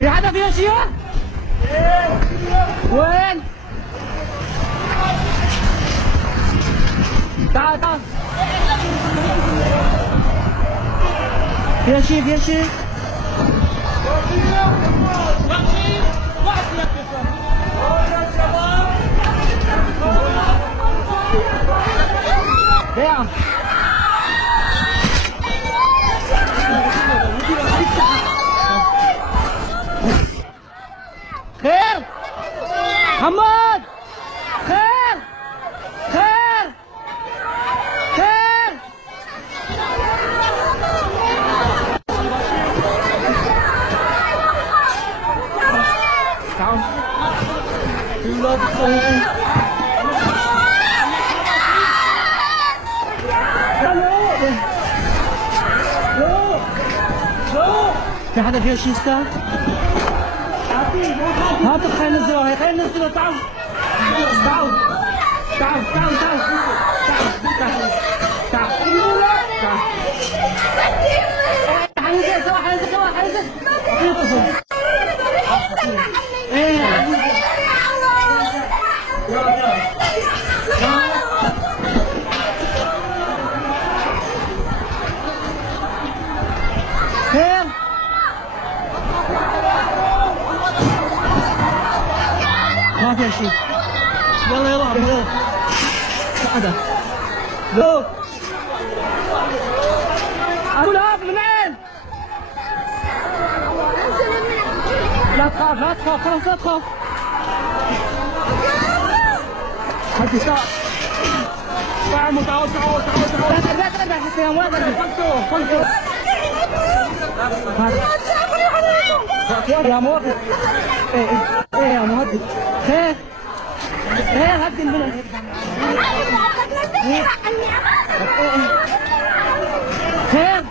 في حدا فيها شيء؟ وين؟ تعال تعال. فيها شيء فيها شيء؟ يا خير محمد، خير خير خير. تعال في حدا فيها شيء استاذ؟ هاتوا خلينا ننزلوا، خلينا ننزلوا. تعالوا تعالوا تعالوا تعالوا تعالوا تعالوا تعالوا. حننزل سوا حننزل سوا حننزل. ايه خير. ما في شيء. يلا يلا يلا. تعال. لو. أقول هذا منين؟ لا تخاف لا تخاف، خلاص لا تخاف. هدي تعال. تعالوا تعالوا تعالوا تعالوا. لا ترجع حتى يوم وين فكتوا فكتوا. يا موافق. ايه يا مهدد. خير خير. هدي المنى. خير.